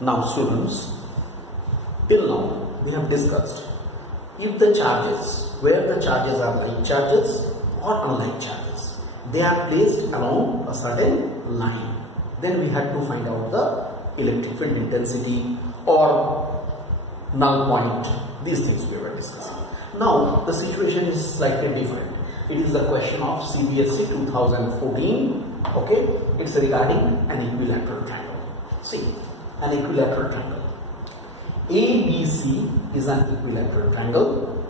Now students, till now we have discussed if the charges, where the charges are like charges or unlike charges, they are placed along a certain line, then we had to find out the electric field intensity or null point. These things we were discussing. Now the situation is slightly different. It is a question of CBSE 2014. Okay, it's regarding an equilateral triangle. See, an equilateral triangle. ABC is an equilateral triangle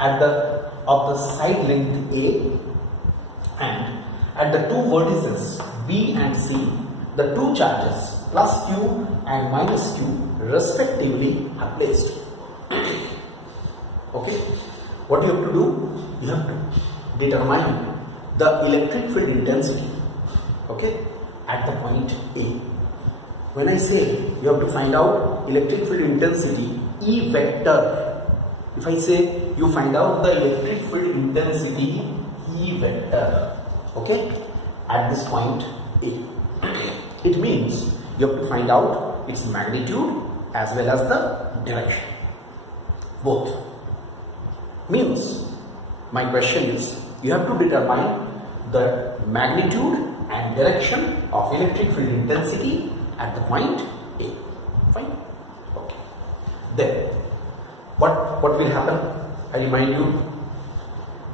of the side length A, and at the two vertices B and C, the two charges plus Q and minus Q respectively are placed. Okay, what you have to do? You have to determine the electric field intensity, okay, at the point A. When I say you have to find out electric field intensity E vector, if I say you find out the electric field intensity E vector, okay, at this point A, it means you have to find out its magnitude as well as the direction, both. Means my question is, you have to determine the magnitude and direction of electric field intensity at the point A. Fine? Okay. Then what will happen? I remind you,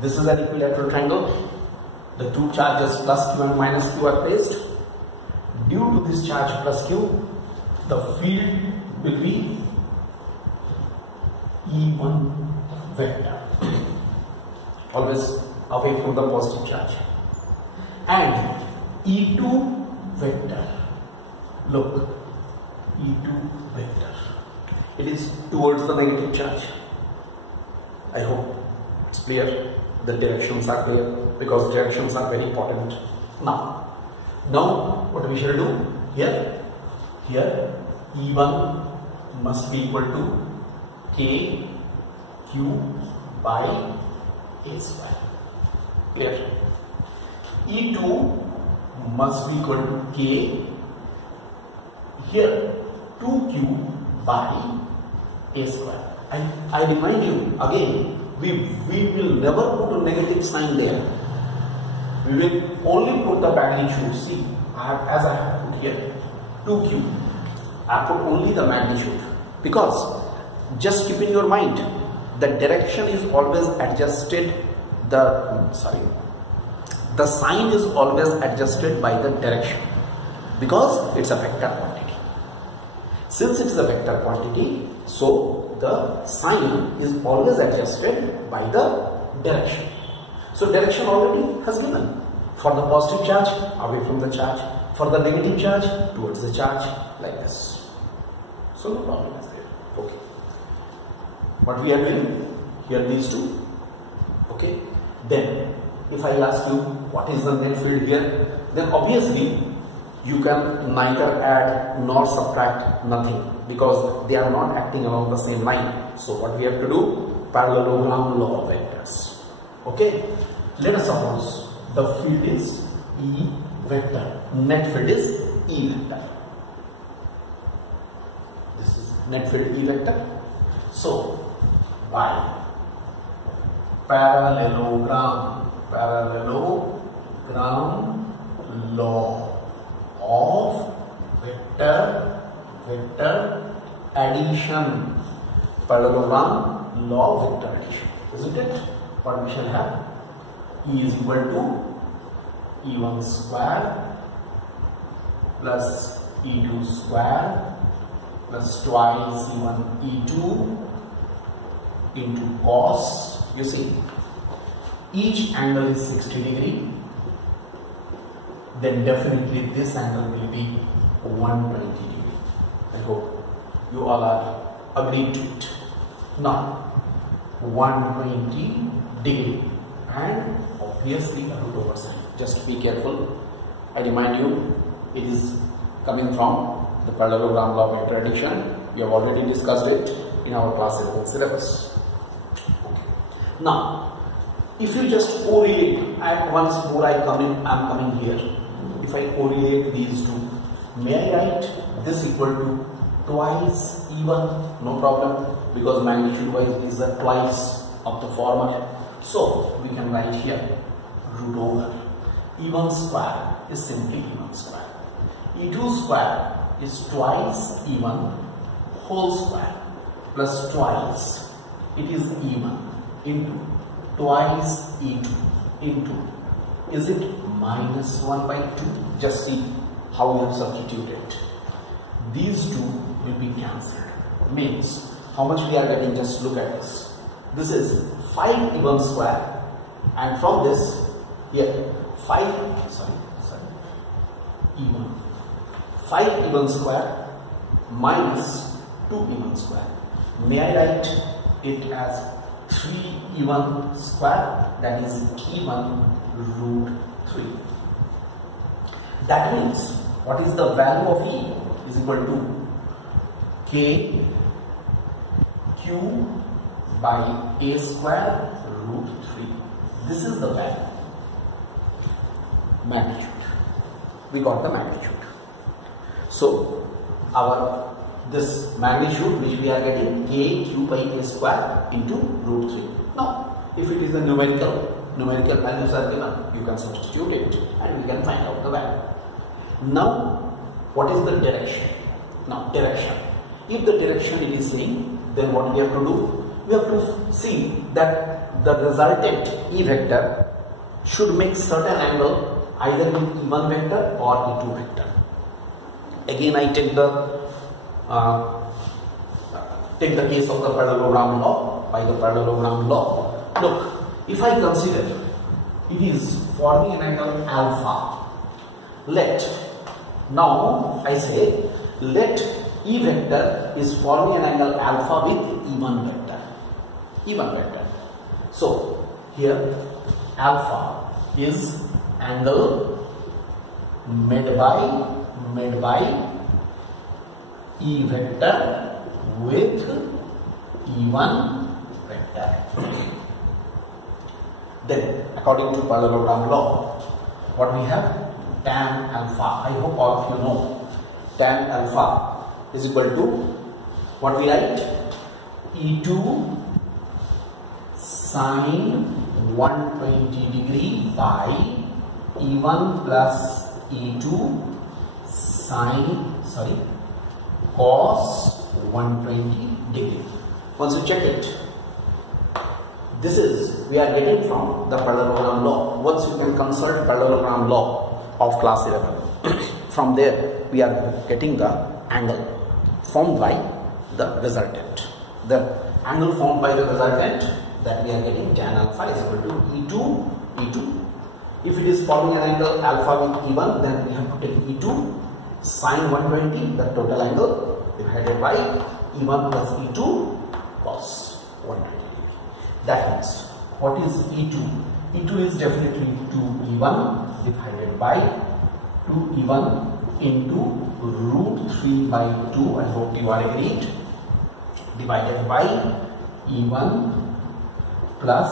this is an equilateral triangle. The two charges plus Q and minus Q are placed. Due to this charge plus Q, the field will be E1 vector, always away from the positive charge, and E2 vector. Look, E2 vector, it is towards the negative charge. I hope it's clear. The directions are clear, because directions are very important. Now what we shall do here? Here E1 must be equal to K Q by A square. Clear? E2 must be equal to K, here 2Q by A square. And I remind you again, we will never put a negative sign there. We will only put the magnitude. See, as I have put here 2Q, I put only the magnitude, because just keep in your mind, the direction is always adjusted, the sign is always adjusted by the direction, because it's a vector quantity. Since it is a vector quantity, so the sign is always adjusted by the direction. So direction already has given. For the positive charge, away from the charge. For the negative charge, towards the charge, like this. So no problem is there. Okay. What we are doing here, these two. Okay. Then if I ask you what is the net field here, then obviously you can neither add nor subtract nothing, because they are not acting along the same line. So what we have to do? Parallelogram law of vectors. Okay. Let us suppose the field is E vector. Net field is E vector. This is net field E vector. So by parallelogram law of vector addition, parallelogram law of vector addition, isn't it? What we shall have? E is equal to E1 square plus E2 square plus twice E1 E2 into cos. You see, each angle is 60 degree, then definitely this angle will be 120 degree. I hope you all are agreed to it. Now 120 degree, and obviously a root over sign. Just be careful. I remind you, it is coming from the parallelogram law of vector addition. We have already discussed it in our class 11 syllabus. Okay. Now, if you just correlate, and once more I am coming here. If I correlate these two, may I write this equal to twice even, no problem, because magnitude wise it is the twice of the former. So we can write here root over even square is simply even square. E2 square is twice even whole square plus twice it is even into twice E2 into, is it minus 1 by 2? Just see how we have substituted. These two will be cancelled. Means how much we are getting, just look at this. This is 5 even square, and from this here 5 even square minus 2 even square. May I write it as 3 even square, that is even root 3. That means what is the value of E is equal to K Q by A square root 3. This is the value. Magnitude. We got the magnitude. So our this magnitude which we are getting K Q by A square into root 3. Now if it is a numerical values are given, you can substitute it and we can find out the value. Now what is the direction? Now direction. If the direction it is same, then what we have to do? We have to see that the resultant E vector should make certain angle either with E1 vector or E2 vector. Again I take the case of the parallelogram law. By the parallelogram law, look, if I consider it is forming an angle alpha, now I say let E vector is forming an angle alpha with E1 vector. So here alpha is angle made by E vector with E1 vector. Then according to parallelogram law, what we have? Tan alpha. I hope all of you know. Tan alpha is equal to what we write? E2 sine 120 degree by E1 plus E2 cos 120 degree. Once you check it, this is we are getting from the parallelogram law. Once you can consult parallelogram law of class 11, from there we are getting the angle formed by the resultant. The angle formed by the resultant that we are getting tan alpha is equal to E2. If it is forming an angle alpha with E1, then we have to take E2 sine 120, the total angle, divided by E1 plus E2 cos 120. That means what is E2? E2 is definitely 2E1 divided by 2E1 into root 3 by 2. I hope you are agreed. Divided by E1 plus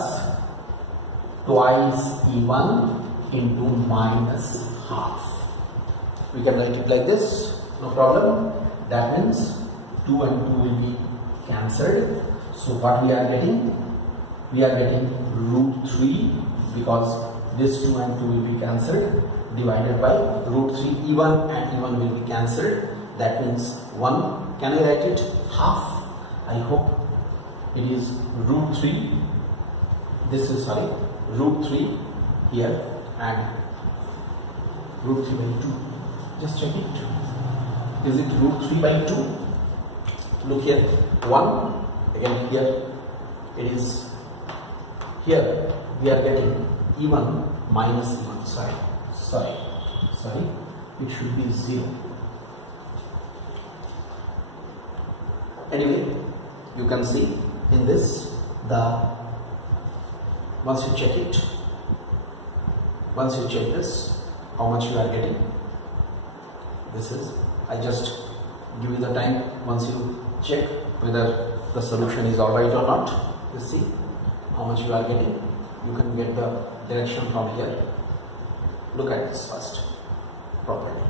twice E1 into minus half. We can write it like this, no problem. That means 2 and 2 will be cancelled. So what we are getting? We are getting root 3, because this 2 and 2 will be cancelled, divided by root 3. E1 and E1 will be cancelled. That means 1. Can I write it? Half. I hope it is root 3. This is root 3 here and root 3 by 2. Just check it. Is it root 3 by 2? Look here. 1. Again here it is. Here we are getting E1 minus E1. Sorry. It should be 0. Anyway, you can see in this once you check this, how much you are getting. This is, I just give you the time. Once you check whether the solution is alright or not, you see how much you are getting. You can get the direction from here. Look at this first properly.